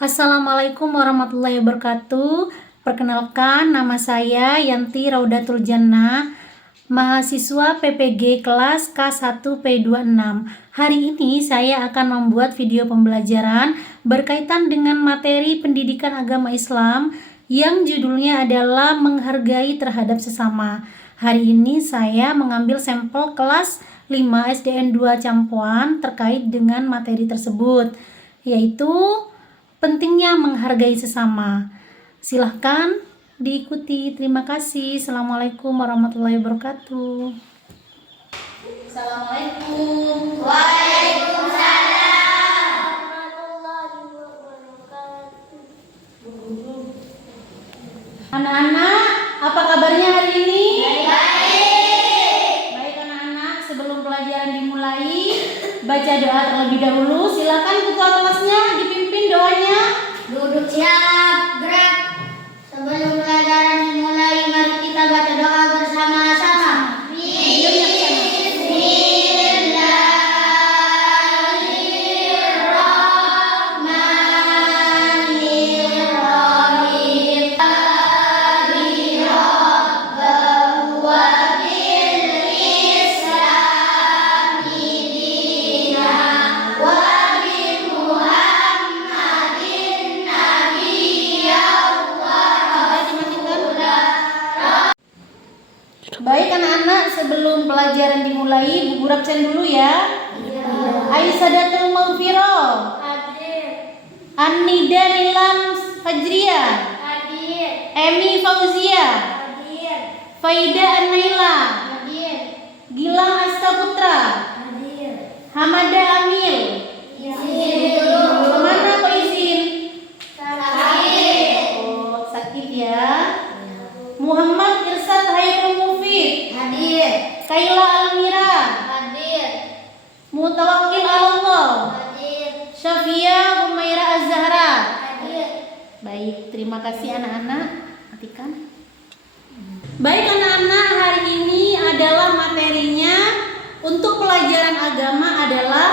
Assalamualaikum warahmatullahi wabarakatuh. Perkenalkan, nama saya Yanti Raudatul Jannah, mahasiswa PPG kelas K1 P26. Hari ini saya akan membuat video pembelajaran berkaitan dengan materi pendidikan agama Islam yang judulnya adalah menghargai terhadap sesama. Hari ini saya mengambil sampel kelas 5 SDN 2 Campuan terkait dengan materi tersebut, yaitu pentingnya menghargai sesama. Silahkan diikuti. Terima kasih. Assalamualaikum warahmatullahi wabarakatuh. Assalamualaikum. Waalaikumsalam warahmatullahi wabarakatuh. Anak-anak, apa kabarnya hari ini? Baik. Baik anak-anak, sebelum pelajaran dimulai, baca doa terlebih dahulu. Silakan ketua kelasnya dipimpin doanya. Duduk siap, gerak. Sebelum pelajaran dimulai, mari kita baca doa bersama-sama. Bismillahirrahmanirrahim. Baik anak-anak, sebelum pelajaran dimulai, Bu Guru absen dulu ya. Aisadatul Maghfirah, Hadir. Annida Nilam Fajriya, Hadir. Emi Fauzia, Hadir. Faida An-Naila, Hadir. Gilang Astaputra, Hadir. Hamada Amil. Izin dulu. Kemana kok izin? Sakit. Oh, sakit ya. Muhammad Irsad Hairul Mufid, Hadir. Kaila Almira, Hadir. Mutawakkil Allah, Hadir. Syafia Humaira Az-Zahra. Hadir. Baik, terima kasih anak-anak. Matikan. Baik anak-anak, hari ini adalah materinya untuk pelajaran agama adalah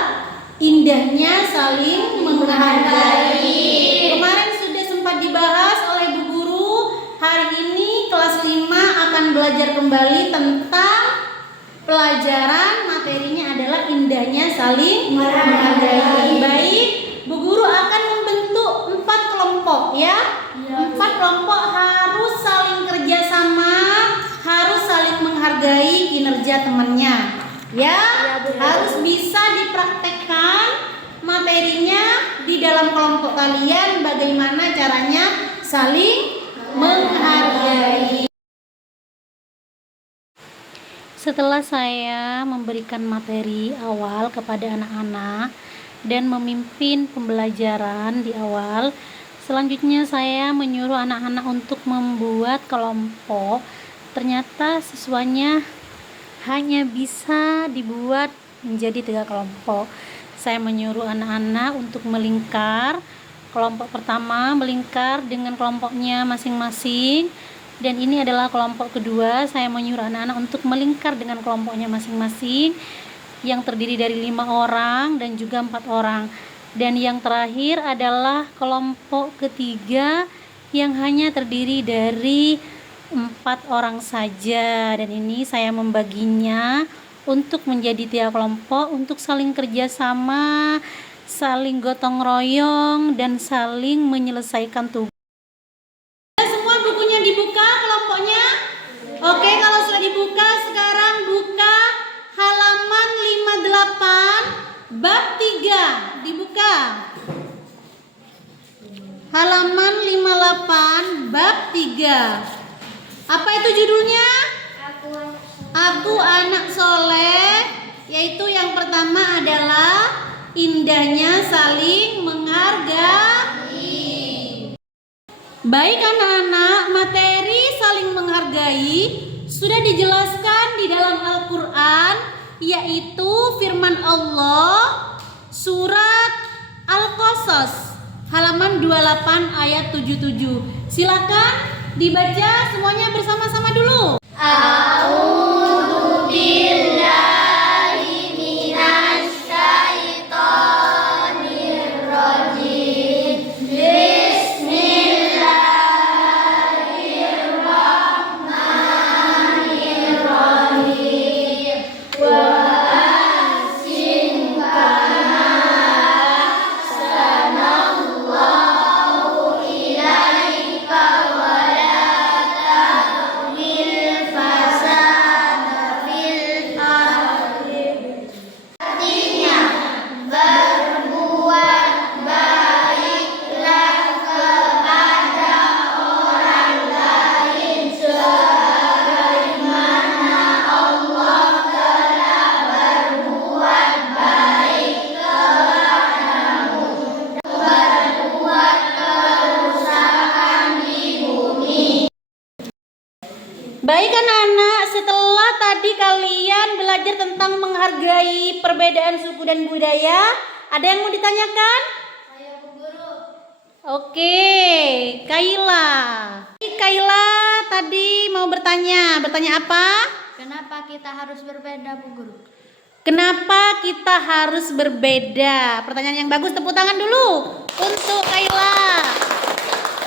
indahnya saling menghargai. Kemarin sudah sempat dibahas oleh Bu Guru. Hari ini kelas 5 akan belajar kembali tentang pelajaran materinya adalah indahnya saling menghargai. Baik, Bu Guru akan membentuk 4 kelompok ya. 4 kelompok harus saling kerjasama, harus saling menghargai kinerja temannya. Ya, harus bisa dipraktekkan materinya di dalam kelompok kalian. Bagaimana caranya saling menghargai. Setelah saya memberikan materi awal kepada anak-anak dan memimpin pembelajaran di awal, selanjutnya saya menyuruh anak-anak untuk membuat kelompok. Ternyata siswanya hanya bisa dibuat menjadi 3 kelompok. Saya menyuruh anak-anak untuk melingkar. Kelompok pertama melingkar dengan kelompoknya masing-masing, dan ini adalah kelompok kedua. Saya menyuruh anak-anak untuk melingkar dengan kelompoknya masing-masing yang terdiri dari 5 orang dan juga 4 orang. Dan yang terakhir adalah kelompok ketiga yang hanya terdiri dari 4 orang saja. Dan ini saya membaginya untuk menjadi 3 kelompok untuk saling kerjasama, saling gotong royong, dan saling menyelesaikan tugas. Semua bukunya dibuka kelompoknya? Oke, kalau sudah dibuka, sekarang buka halaman 58 bab 3. Dibuka halaman 58 bab 3. Apa itu judulnya? Aku anak soleh. Yaitu yang pertama adalah indahnya saling menghargai. Baik anak-anak, materi saling menghargai sudah dijelaskan di dalam Al-Quran, yaitu firman Allah surat Al-Qasas halaman 28 ayat 77. Silakan dibaca semuanya bersama-sama dulu. A'udzu billahi minasy syaithanir rajim. tadi kalian belajar tentang menghargai perbedaan suku dan budaya? Ada yang mau ditanyakan? Saya Bu Guru. Oke, Kaila. Kaila tadi mau bertanya. Bertanya apa? Kenapa kita harus berbeda, Bu Guru? Kenapa kita harus berbeda? Pertanyaan yang bagus, tepuk tangan dulu untuk Kaila.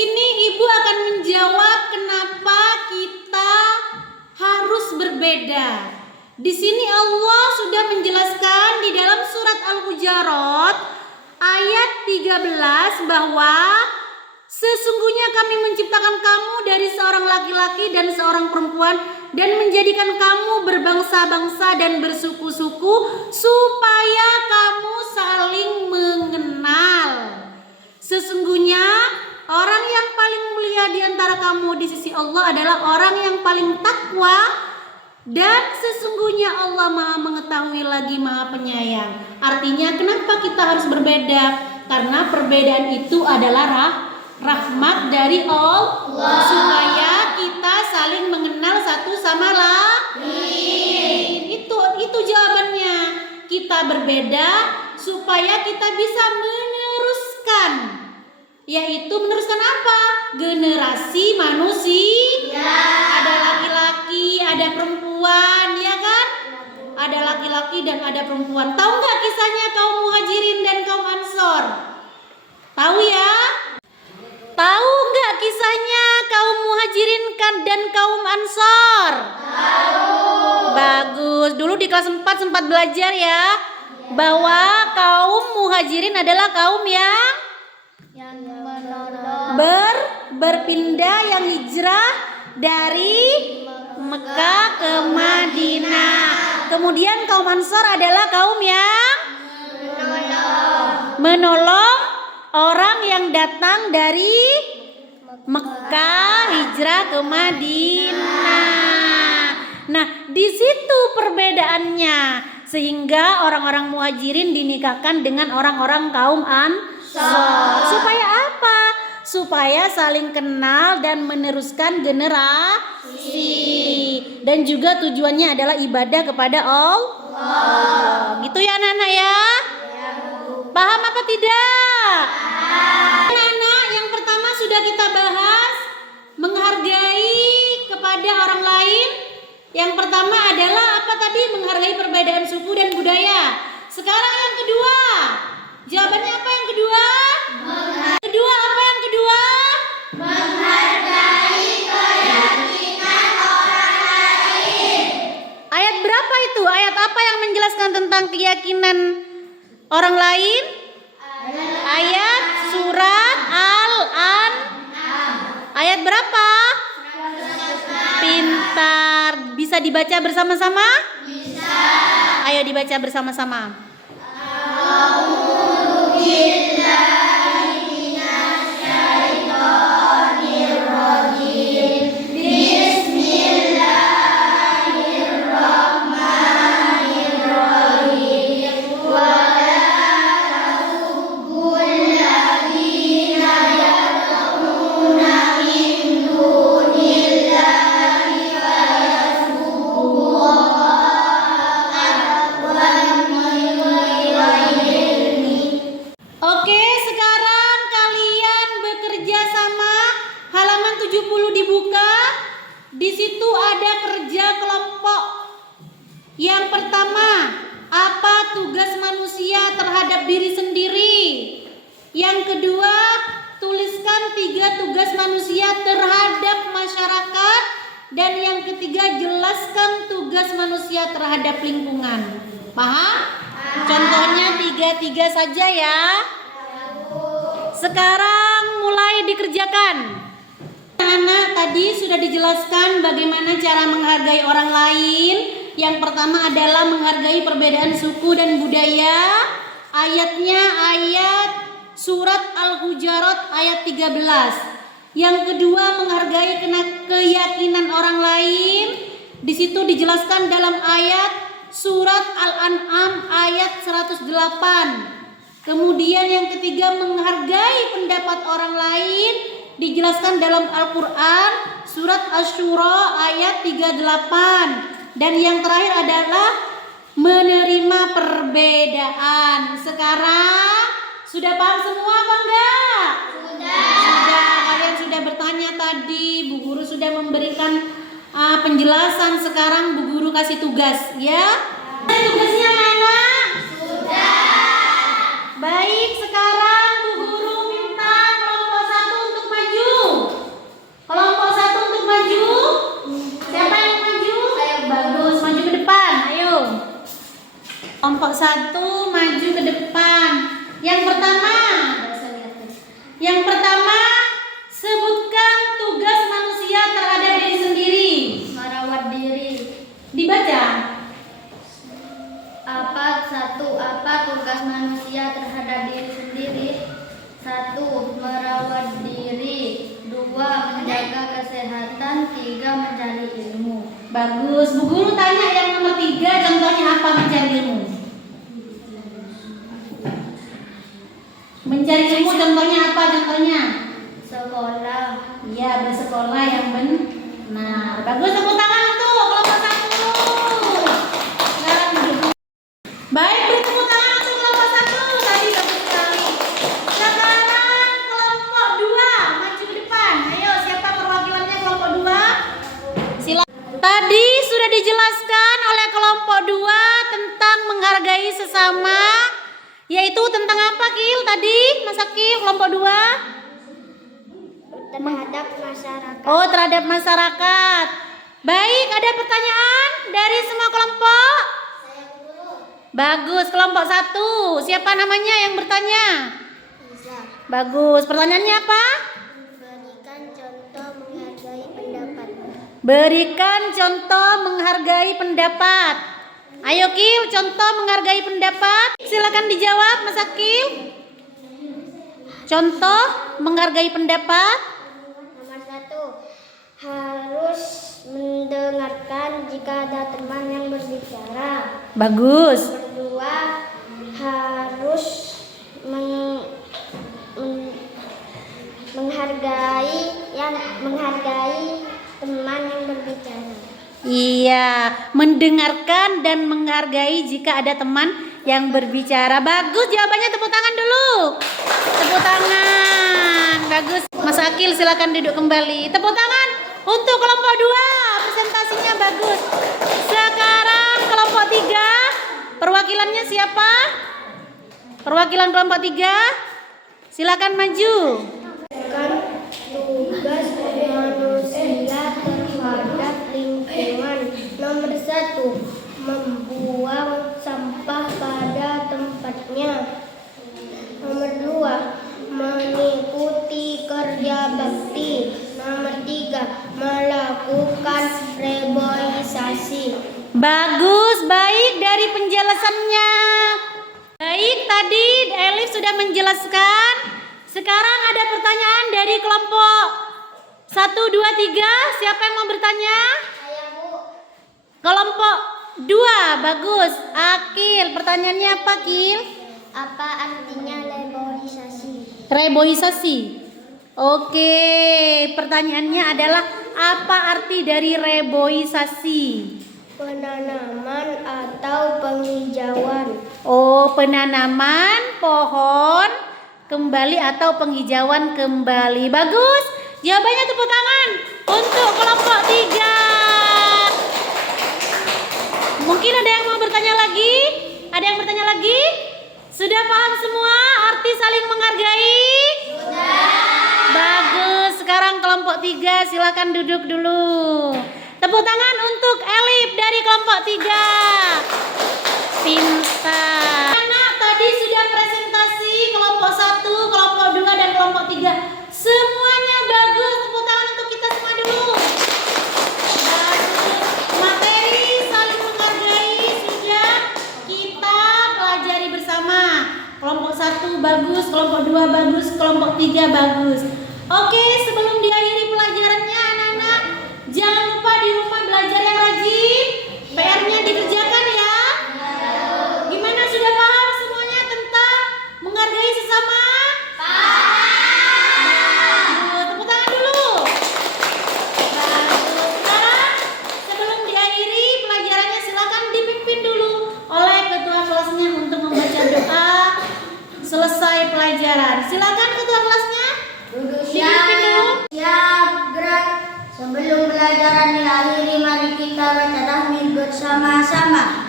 Ini ibu akan menjawab kenapa kita harus berbeda. Di sini Allah sudah menjelaskan di dalam surat Al-Hujurat ayat 13 bahwa sesungguhnya kami menciptakan kamu dari seorang laki-laki dan seorang perempuan dan menjadikan kamu berbangsa-bangsa dan bersuku-suku supaya kamu saling mengenal. Sesungguhnya orang yang paling mulia di antara kamu di sisi Allah adalah orang yang paling takwa, dan sesungguhnya Allah Maha Mengetahui lagi Maha Penyayang. Artinya kenapa kita harus berbeda? Karena perbedaan itu adalah rahmat dari Allah supaya kita saling mengenal satu sama lain. Itu jawabannya. Kita berbeda supaya kita bisa meneruskan, yaitu meneruskan apa? Generasi manusia. Ada laki-laki, ada perempuan, ya kan? Ada laki-laki dan ada perempuan. Tahu nggak kisahnya kaum Muhajirin dan kaum Ansor? Tahu ya? Tahu nggak kisahnya kaum Muhajirin dan kaum Ansor? Tahu. Bagus. Dulu di kelas 4 sempat belajar ya, bahwa kaum Muhajirin adalah kaum yang berpindah, yang hijrah dari Mekah ke Madinah. Kemudian kaum Ansor adalah kaum yang menolong orang yang datang dari Mekah hijrah ke Madinah. Nah, di situ perbedaannya, sehingga orang-orang Muhajirin dinikahkan dengan orang-orang kaum Ansor. Supaya apa? Supaya saling kenal dan meneruskan generasi. Dan juga tujuannya adalah ibadah kepada Allah. Gitu ya anak-anak ya? Paham apa tidak? Anak-anak, yang pertama sudah kita bahas menghargai kepada orang lain. Yang pertama adalah apa tadi? Menghargai perbedaan suku dan budaya. Sekarang yang kedua. Jawabannya apa yang kedua? Kedua apa yang kedua? Menghargai keyakinan orang lain. Ayat berapa itu? Ayat apa yang menjelaskan tentang keyakinan orang lain? Ayat surat Al-An'am. Ayat berapa? Pintar. Bisa dibaca bersama-sama? Bisa. Ayo dibaca bersama-sama. Oke, sekarang kalian bekerja sama. Halaman 70 dibuka. Di situ ada kerja kelompok. Yang pertama, apa tugas manusia terhadap diri sendiri? Yang kedua, tuliskan 3 tugas manusia terhadap masyarakat. Dan yang ketiga, jelaskan tugas manusia terhadap lingkungan. Paham? Contohnya 3 saja ya. Sekarang mulai dikerjakan. Anak tadi sudah dijelaskan bagaimana cara menghargai orang lain. Yang pertama adalah menghargai perbedaan suku dan budaya. Ayatnya ayat surat Al-Hujurat ayat 13. Yang kedua, menghargai keyakinan orang lain. Di situ dijelaskan dalam ayat surat Al-An'am ayat 108. Kemudian yang ketiga, menghargai pendapat orang lain. Dijelaskan dalam Al-Quran surat Asy-Syura ayat 38. Dan yang terakhir adalah menerima perbedaan. Sekarang sudah paham semua apa enggak? Sudah. Kalian sudah bertanya tadi, Bu Guru sudah memberikan penjelasan. Sekarang Bu Guru kasih tugas, ya. Tugasnya mana? Baik, sekarang Bu Guru minta kelompok 1 untuk maju. Kelompok 1 untuk maju. Siapa yang maju? Ayo, bagus, maju ke depan. Ayo. Kelompok 1 maju ke depan. Yang pertama, sebutkan tugas manusia terhadap diri sendiri. Merawat diri. Dibaca. Apa tugas manusia terhadap diri sendiri? 1. Merawat diri. 2. Menjaga kesehatan. 3. Mencari ilmu. Bagus. Bu Guru tanya yang nomor 3, contohnya apa mencari ilmu? Mencari ilmu contohnya apa? Contohnya? Sekolah. Iya, bersekolah yang benar. Bagus, tepuk tangan untuk kelompok 1. Sekarang duduk. Baik, beri tepuk tangan untuk kelompok 1. Tadi bagus sekali. Sekarang kelompok 2 maju ke depan. Ayo, siapa perwakilannya kelompok 2? Silakan. Tadi sudah dijelaskan oleh kelompok 2 tentang menghargai sesama, yaitu tentang apa, Kil? Tadi, Mas Akil, kelompok 2? Terhadap masyarakat. Oh, terhadap masyarakat. Baik, ada pertanyaan dari semua kelompok? Bagus, kelompok 1. Siapa namanya yang bertanya? Bagus, pertanyaannya apa? Berikan contoh menghargai pendapat. Berikan contoh menghargai pendapat. Ayo Kil, contoh menghargai pendapat. Silakan dijawab, Mas Akil. Contoh menghargai pendapat. Nomor 1, harus mendengarkan jika ada teman yang berbicara. Bagus. Nomor 2, harus menghargai teman yang berbicara. Iya, mendengarkan dan menghargai jika ada teman yang berbicara. Bagus jawabannya, tepuk tangan dulu. Tepuk tangan. Bagus. Mas Akil silakan duduk kembali. Tepuk tangan untuk kelompok 2. Presentasinya bagus. Sekarang kelompok 3. Perwakilannya siapa? Perwakilan kelompok 3. Silakan maju. Tugas manusia terhadap lingkungan. Nomor 1, membuang sampah pada tempatnya. Nomor 2, mengikuti kerja bakti. Nomor 3, melakukan reboisasi. Bagus, baik dari penjelasannya. Baik, tadi Elif sudah menjelaskan. Sekarang ada pertanyaan dari kelompok 1, 2, 3. Siapa yang mau bertanya? Saya, Bu. Kelompok 2, bagus. Akil, pertanyaannya apa, Kil? Apa artinya reboisasi? Reboisasi. Oke, pertanyaannya adalah apa arti dari reboisasi? Penanaman atau penghijauan. Oh, penanaman pohon kembali atau penghijauan kembali. Bagus. Jawabannya tepuk tangan untuk kelompok 3. Mungkin ada yang mau bertanya lagi? Ada yang bertanya lagi? Sudah paham semua arti saling menghargai? Sudah. Bagus. Sekarang kelompok 3 silakan duduk dulu. Tepuk tangan untuk Elif dari kelompok 3. Pintar. Anak tadi sudah presentasi kelompok 1, kelompok 2 dan kelompok 3. Semuanya bagus. Tepuk tangan untuk kita semua dulu. Bagus. Materi saling menghargai sudah kita pelajari bersama. Kelompok 1 bagus, kelompok 2 bagus, kelompok 3 bagus. Oke, sebelum diakhiri pelajarannya anak-anak, jangan lupa di rumah belajar yang rajin. PR-nya dikerjakan ya. Gimana, sudah paham semuanya tentang menghargai sesama? Paham. Tepuk tangan dulu. Bagus. Sekarang sebelum diakhiri pelajaran pembelajaran diakhiri, mari kita baca tahmid bersama-sama.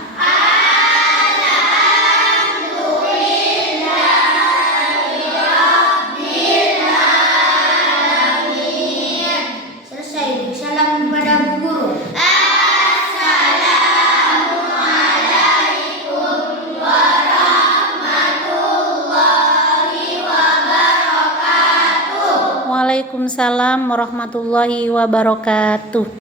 Selesai. Beri salam kepada Bu Guru. Waalaikumsalam warahmatullahi wabarakatuh.